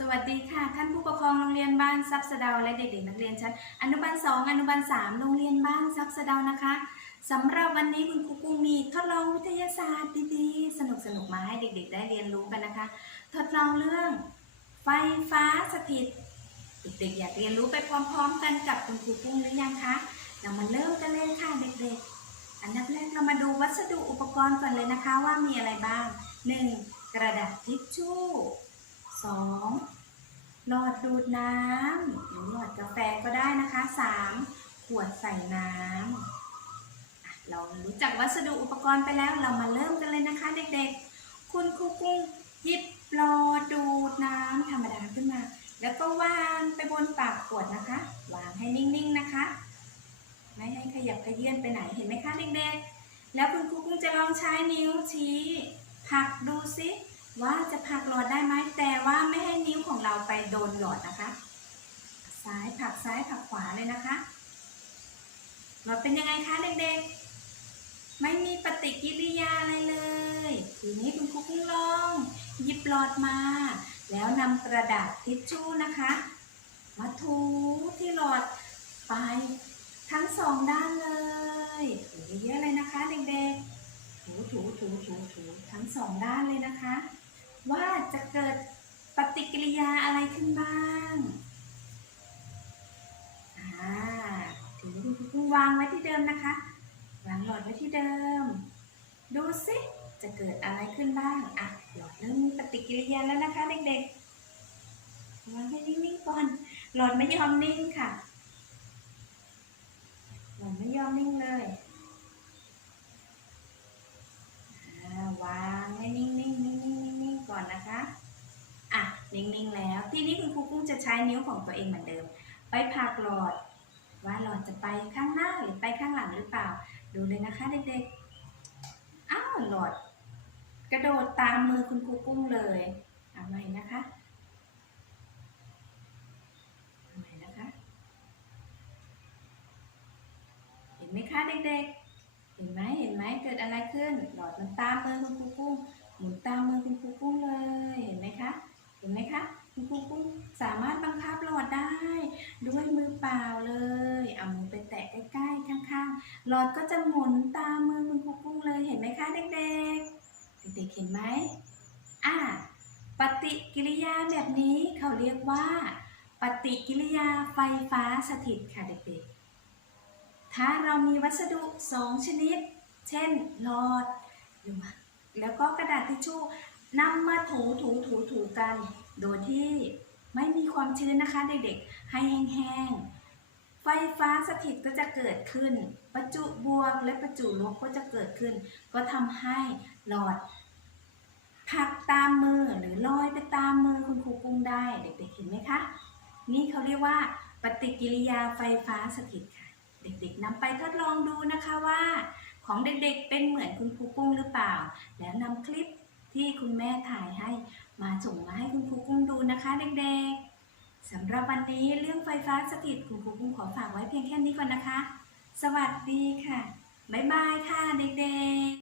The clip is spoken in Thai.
สวัสดีค่ะ ท่านผู้ปกครองโรงเรียนบ้านซับสะเดาและเด็กๆนักเรียนชั้นอนุบาล 2 อนุบาล 3 โรงเรียนบ้านซับสะเดานะคะสำหรับวันนี้คุณครูกุ้งมีทดลองวิทยาศาสตร์ดีๆ สนุกๆมาให้เด็กๆ ได้เรียนรู้กันนะคะ ทดลองเรื่องไฟฟ้าสถิต เด็กๆอยากเรียนรู้ไปพร้อม ๆ กันกับคุณครูกุ้งหรือยังคะเรามาเริ่มกันเลยค่ะเด็กๆ อันดับแรกเรามาดูวัสดุอุปกรณ์ก่อนเลยนะคะว่ามีอะไรบ้าง 1. กระดาษทิชชู่ 2. หลอดดูดน้ำหรือหลอดกาแฟก็ได้นะคะ 3. ขวดใส่น้ำเรารู้จักวัสดุอุปกรณ์ไปแล้วเรามาเริ่มกันเลยนะคะเด็กๆ คุณครูกุ้งหยิบหลอดดูดน้ำธรรมดาขึ้นมา แล้วก็วางไปบนปากขวดนะคะ วางให้นิ่งๆนะคะ ไม่ให้ขยับขยื่นไปไหนเห็นไหมคะเด็กๆ แล้วคุณครูกุ้งจะลองใช้นิ้วชี้ผักดูซิ ว่าจะผักหลอดได้ไหมแต่ว่าไม่ให้นิ้วของเราไปโดนหลอดนะคะ ซ้ายผักซ้ายผักขวาเลยนะคะ หลอดเป็นยังไงคะเด็กๆ ไม่มีปฏิกิริยาอะไรเลย ทีนี้คุณครูกุ้งลองหยิบหลอดมา แล้วนำกระดาษทิชชู่นะคะมาถูที่หลอดไปทั้งสองด้านเลยถูเยอะเลยนะคะเด็กๆถูถูถูถูถูทั้งสองด้านเลยนะคะ ว่าจะเกิดปฏิกิริยาอะไรขึ้นบ้างอ่าทีนี้คุณครูวางไว้ที่เดิมนะคะวางหลอดไว้ที่เดิม ดูสิจะเกิดอะไรขึ้นบ้างอะหลอดเริ่มมีปฏิกิริยาแล้วนะคะเด็กๆวางให้นิ่งๆก่อนหลอดไม่ยอมนิ่งค่ะ หลอดไม่ยอมนิ่งเลยอ่าวางให้นิ่งๆนิ่งๆนิ่งๆนิ่งๆก่อนนะคะ อะ นิ่งๆแล้ว ทีนี้คุณครูกุ้งจะใช้นิ้วของตัวเองเหมือนเดิม ไปผลักหลอด ว่าหลอดจะไปข้างหน้าหรือไปข้างหลังหรือเปล่า ดูเลยนะคะเด็กๆ อ้าวหลอด กระโดดตามมือคุณครูกุ้งเลยเอาใหม่นะคะเอาใหม่นะคะ เห็นไหมคะเด็กๆ เห็นไหมเห็นไหมเกิดอะไรขึ้น หลอดมันตามมือคุณครูกุ้งหมุนตามมือคุณครูกุ้งเลย เห็นไหมคะ เห็นไหมคะคุณครูกุ้งสามารถบังคับหลอดได้ ด้วยมือเปล่าเลยเอามือไปแตะใกล้ๆข้างๆหลอดก็จะหมุนตามมือคุณครูกุ้งเลยเห็นไหมคะเด็กๆ เด็กๆเห็นไหมอ่าปฏิกิริยาแบบนี้เขาเรียกว่า ปฏิกิริยาไฟฟ้าสถิตค่ะเด็กๆ ถ้าเรามีวัสดุสองชนิด เช่นหลอด แล้วก็กระดาษทิชชู่ นำมาถูถูถูถูกัน โดยที่ไม่มีความชื้นนะคะเด็กๆ ให้แห้งๆ ไฟฟ้าสถิตก็จะเกิดขึ้น ประจุบวกและประจุลบก็จะเกิดขึ้น ก็ทำให้หลอดผักตามมือหรือลอยไปตามมือคุณครูกุ้งได้ เด็กๆเห็นไหมคะ นี่เขาเรียกว่าปฏิกิริยาไฟฟ้าสถิตค่ะ เด็กๆนำไปทดลองดูนะคะว่า ของเด็กๆเป็นเหมือนคุณครูกุ้งหรือเปล่า แล้วนำคลิป ที่คุณแม่ถ่ายให้มาส่งมาให้คุณครูกุ้งดูนะคะเด็กๆสำหรับวันนี้เรื่องไฟฟ้าสถิตคุณครูกุ้งขอฝากไว้เพียงแค่นี้ก่อนนะคะ สวัสดีค่ะ บ๊ายบายค่ะเด็กๆ